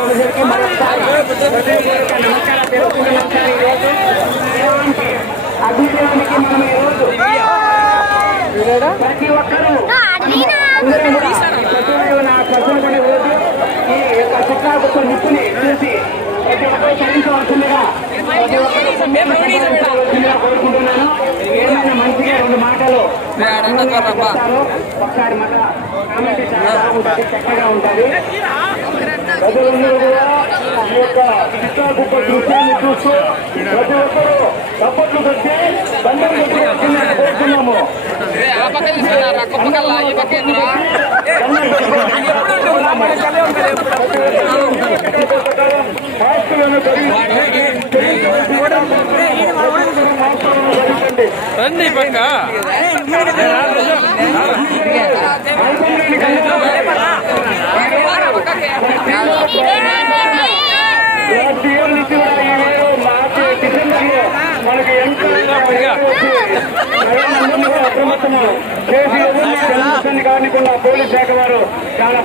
అభివృద్ధికి మనం ఈరోజు ప్రతి ఒక్కరూ నా ప్రజలు రోజు ఈ యొక్క చుట్టాకు నిప్పుని చూసి ప్రతి ఒక్కరు చదివించవలసిందిగా కోరుకుంటున్నాను. ఏమైనా మంచిగా రెండు మాటలు ఒకసారి మళ్ళా కామెంట్ చాలా బాగుంటుంది, చక్కగా ఉంటుంది. ప్రజలందరూ కూడా ఈ యొక్క చుట్టాకు దృశ్యాన్ని చూస్తూ ప్రతి ఒక్కరూ చప్పట్లు కొట్టి బంధం కొట్టి కోరుతున్నాము. రండి పక్క మనకి ఎంతో కానికుండా పోలీస్ శాఖ వారు చాలా